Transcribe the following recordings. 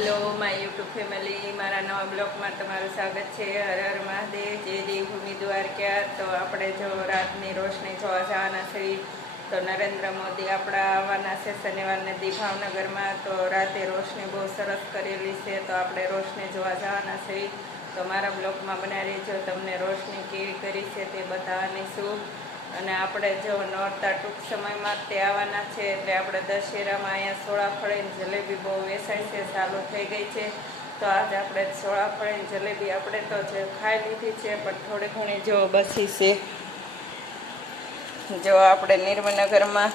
Hello my YouTube family मारा नवा blog में तमारू स्वागत है। हर हर महादेव, जय देवभूमि द्वारका। तो આપણે જો રાતની રોશની જોવા જવાના છે તો નરેન્દ્ર મોદી આપણા આવવાના છે શનિવારને દી ભાવનગરમાં। તો રાતે રોશની બહુ સરસ કરેલી છે, તો આપણે રોશની જોવા જવાના છે। તો મારા બ્લોગમાં બનાવી રહેજો, તમને રોશની કેવી કરી છે તે બતાવવાની છું। અને આપણે જો નોરતા ટૂંક સમયમાં તે આવવાના છે, એટલે આપણે દશેરામાં અહીંયા સોળાફળીની જલેબી બહુ વેચાય છે, ચાલુ થઈ ગઈ છે। તો આજે આપણે સોળાફળીની જલેબી આપણે તો જે ખાઈ લીધી છે, પણ થોડી ઘણી જો બચી છે। જો આપણે નિર્મનગરમાં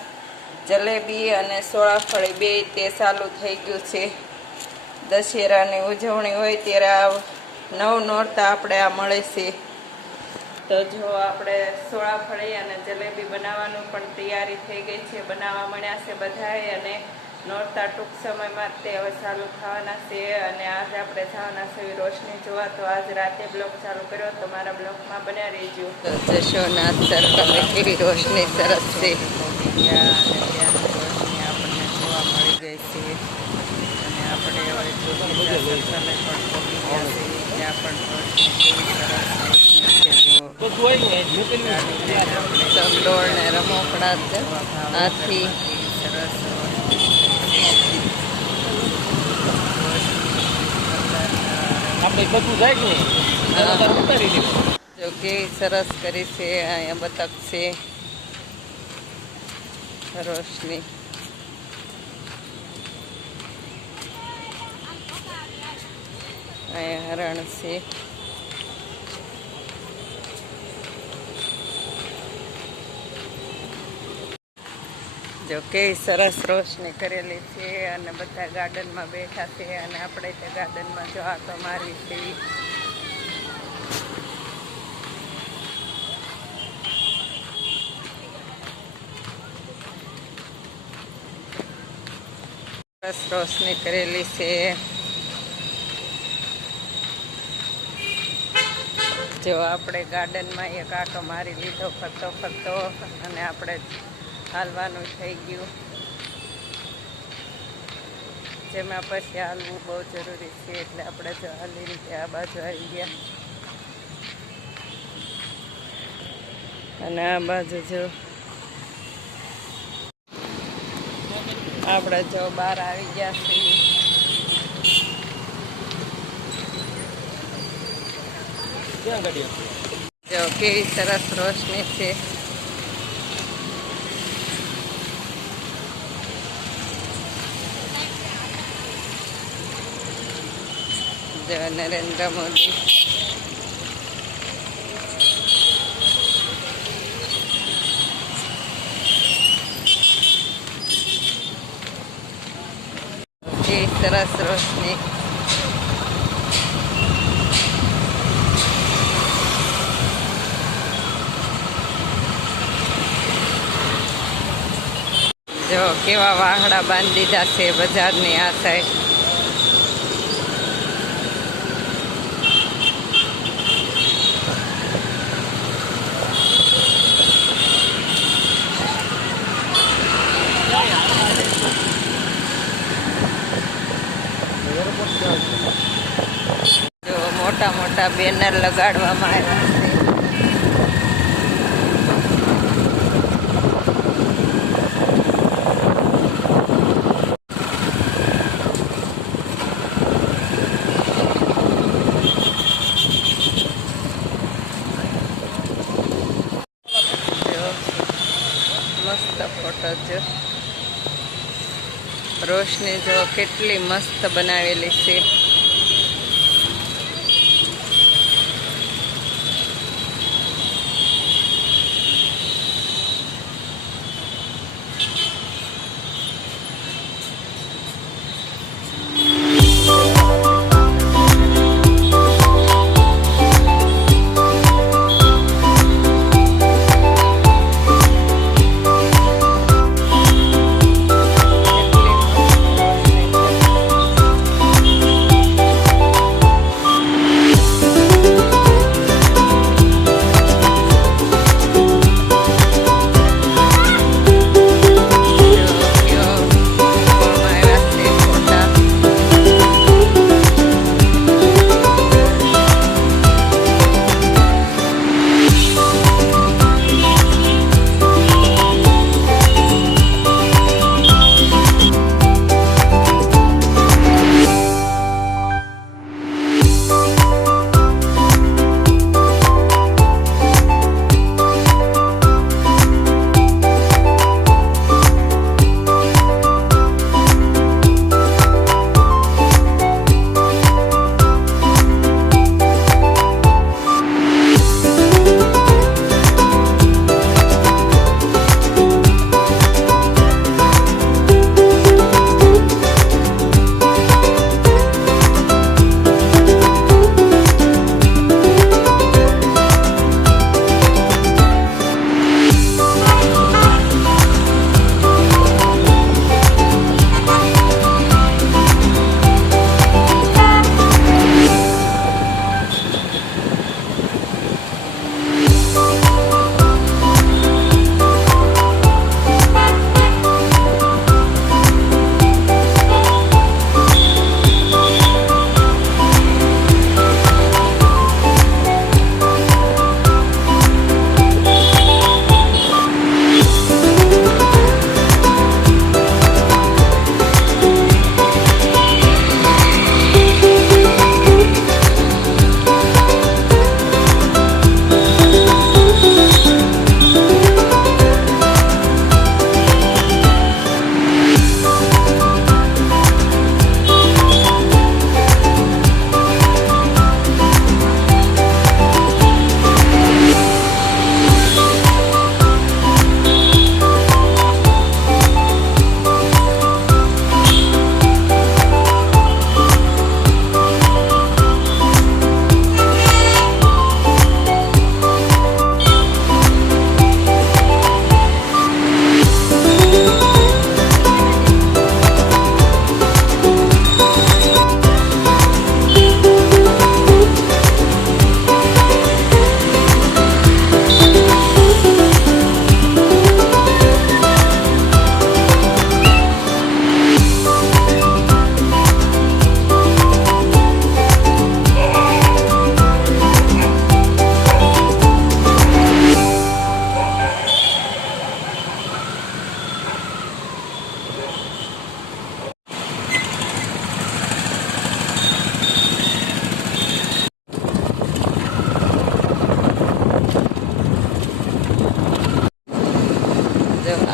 જલેબી અને સોળાફળી બે તે ચાલુ થઈ ગયું છે। દશેરાની ઉજવણી હોય ત્યારે નવ નોરતા આપણે આ મળે છે। તો જો આપણે સોળાફળી અને જલેબી બનાવવાનું પણ તૈયારી થઈ ગઈ છે, બનાવવા મળ્યા છે બધાએ। અને નોરતા ટૂંક સમયમાં તે હવે ચાલુ થવાના છે। અને આજે આપણે જવાના છે રોશની જોવા। તો આજ રાતે બ્લોગ ચાલુ કર્યો, તો મારા બ્લોગમાં બન્યા રહેજો। જશોનાથ સર્કલ કેવી રોશની સરસ છે, રોશની આપણને જોવા મળી ગઈ છે। અને આપણે હવે સર્કલે પણ પહોંચી ગયા છે, ત્યાં પણ રોશની કેવી સરસ રોશની છે। ચકડોળ ને રમકડા હાથી સરસ જો કેવી સરસ કરી છે। અહીંયા બતક છે, રોશની અહીંયા હરણ છે। જો કેવી સરસ રોશની કરેલી છે, અને બધા ગાર્ડનમાં બેઠા છે। અને આપણે તે ગાર્ડનમાં જો આટો મારવી છે। સરસ રોશની કરેલી છે। જો આપણે ગાર્ડનમાં એક આટો મારી લીધો ફરતો ફરતો, અને આપણે હાલવાનું થઈ ગયું, જેમાં પછી હાલવું બહુ જરૂરી છે, એટલે આપણે જો હાલી રીતે આ બાજુ આવી ગયા। અને આ બાજુ જો આપણે જો બહાર આવી ગયા છીએ। જો કેવી સરસ રોશની છે। જો નરેન્દ્ર મોદી કેવી સરસ રોશની। જો કેવા વાહડા બાંધી દીધા છે બજારની આ સાઈડ। જો મોટા મોટા બેનર લગાડવામાં આવ્યા છે। મસ્ત ફોટો જો રોશની જો કેટલી મસ્ત બનાવેલી છે।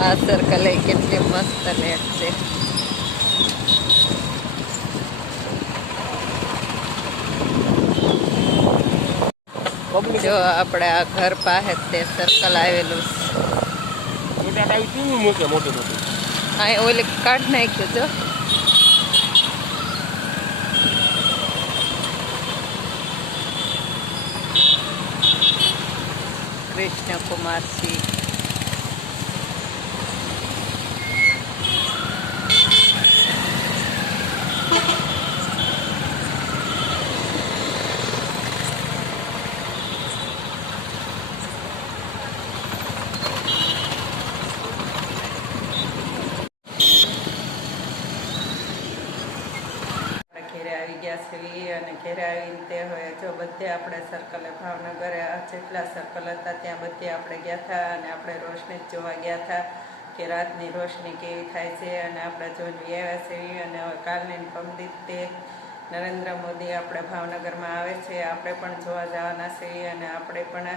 આ સર્કલ કેટલી મસ્ત નેટ છે. જો આપણે આ ઘર પાસે તે સર્કલ આવેલું અહીં ઓલી કાઢ નાખ્યું જો. કૃષ્ણકુમારસિંહ ઘેરે આવી ગયા છે અને ઘેરે આવીને તે હવે જો બધે આપણે સર્કલે ભાવનગર જેટલા સર્કલ હતા ત્યાં બધે આપણે ગયા હતા અને આપણે રોશની જ જોવા ગયા હતા કે રાતની રોશની કેવી થાય છે અને આપણે જોઈને આવ્યા છીએ. અને હવે કાલની પમદિત તે નરેન્દ્ર મોદી આપણે ભાવનગરમાં આવે છે, આપણે પણ જોવા જવાના છીએ અને આપણે પણ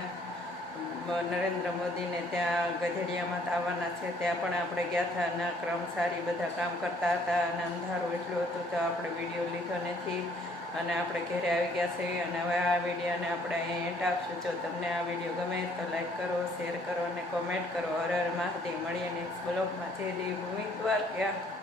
નરેન્દ્ર મોદીને ત્યાં ગધેડિયામાં આવવાના છે, ત્યાં પણ આપણે ગયા હતા અને કર્મચારી બધા કામ કરતા હતા અને અંધારું એટલું હતું તો આપણે વિડીયો લીધો નથી અને આપણે ઘરે આવી ગયા છીએ. અને હવે આ વિડીયોને આપણે અહીં એન્ડ આપશું. જો તમને આ વિડીયો ગમે તો લાઈક કરો, શેર કરો અને કોમેન્ટ કરો. હર હર મહાદેવ. મળીએ નેક્સ્ટ બ્લોગમાં. જય દેવ ભૂમિ દ્વારકા.